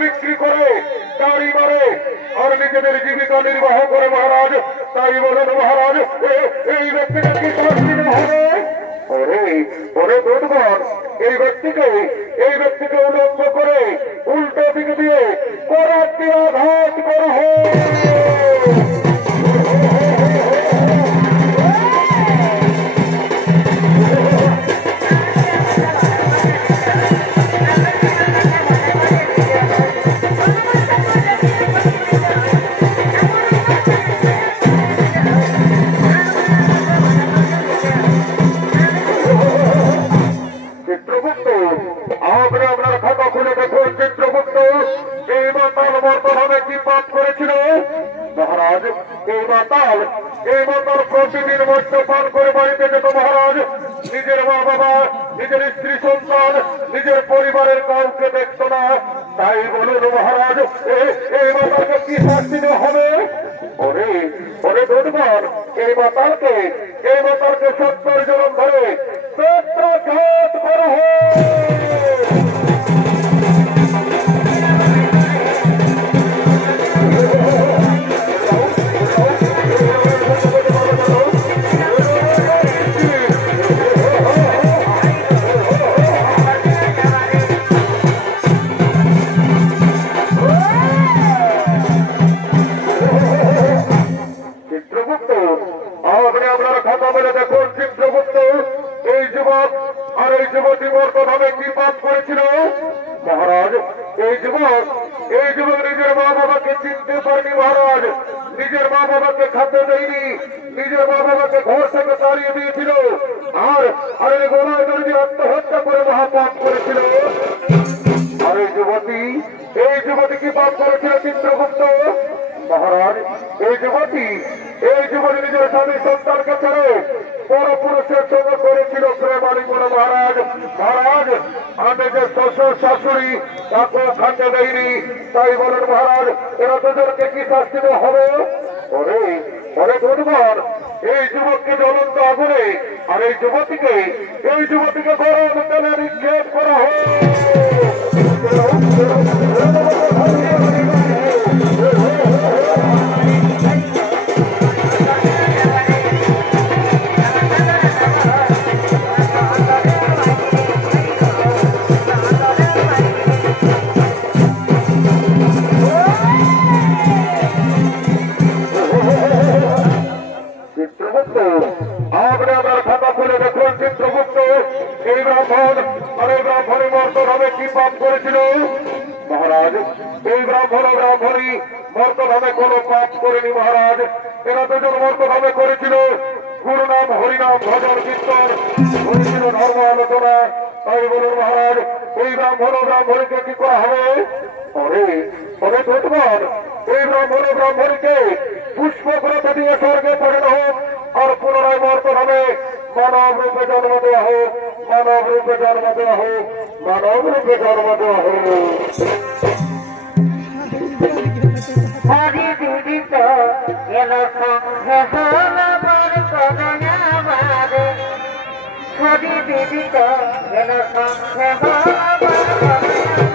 বিক্রি করে গাড়ি মারে আর নিজেদের জীবিকা নির্বাহ করে মহারাজ। তাই বলেন মহারাজ, এই ব্যক্তিকে কি শাস্তি দেওয়া হবে? ওরে দুর্বল, এই ব্যক্তিকে উলঙ্গ করে উল্টো দিক দিয়ে করাতে আঘাত করা হয়। মহারাজ এই মাতাল প্রতিদিন মদ্যপান করে বাড়িতে যেত মহারাজ। নিজের মা বাবা, নিজের স্ত্রী সন্তান, নিজের পরিবারের কাউকে দেখত না। তাই বলুন মহারাজ, এই মাতালকে কি শাস্তি দেওয়া হবে? ওরে দুর্বল, এই মাতালকে 70 জনম ধরে পেট্রাঘাত করা হয়। আপনার খাতা বলে দেখুন চিত্রগুপ্ত এই যুবক আর এই যুবতী মর্তভাবে কি পাপ করেছিল মহারাজ। এই যুবক নিজের মা বাবাকে চিনতে পারেনি মহারাজ। নিজের মা বাবাকে খাদ্য দেয়নি, নিজের মা বাবাকে ঘর থেকে তাড়িয়ে দিয়েছিল আর এই গোলায় দড়ি আত্মহত্যা করে মহাপাপ করেছিল। আর এই যুবতী কি পাপ করেছিল চিত্রগুপ্ত মহারাজ? এই যুবতী নিজের স্বামী সন্তানকে ছেড়ে পরপুরুষের সঙ্গে করেছিল প্রেমালিপনা মহারাজ। আমি যে শ্বশুর শাশুড়ি তাকেও খাদ্য দেয়নি। তাই বলেন মহারাজ, এরা দুজনকে কি শাস্তি দেওয়া হবে? ওরে দুর্বল, এই যুবককে জ্বলন্ত আগুনে আর এই যুবতীকে গরম তেলে নিক্ষেপ করা হয়। আপনার খাতা খুলে দেখুন চিত্রগুপ্ত এই ব্রাহ্মণ আর এই ব্রাহ্মণী মর্তভাবে কি পাপ করেছিল মহারাজ? এই ব্রাহ্মণ ও ব্রাহ্মণী মর্তভাবে কোনো পাপ করেনি মহারাজ। এরা দুজন মর্তভাবে করেছিল গুরু নাম হরিনাম ভজন কীর্তন, করেছিল ধর্ম আলোচনা। তাই বলুন মহারাজ, এই ব্রাহ্মণ ও ব্রাহ্মণীকে কি করা হবে? ওরে দুর্বল, এই ব্রাহ্মণ ও ব্রাহ্মণীকে পুষ্পগ্রত দিয়ে স্বর্গে পাঠানো হোক আর পুনরায় মর্তভাবে মানব রূপে জন্ম দেওয়া হোক। হরি বিদিত এল সঙ্গে হল বর কদনা বারে, হরি বিদিত এল সঙ্গে হল বর কদনা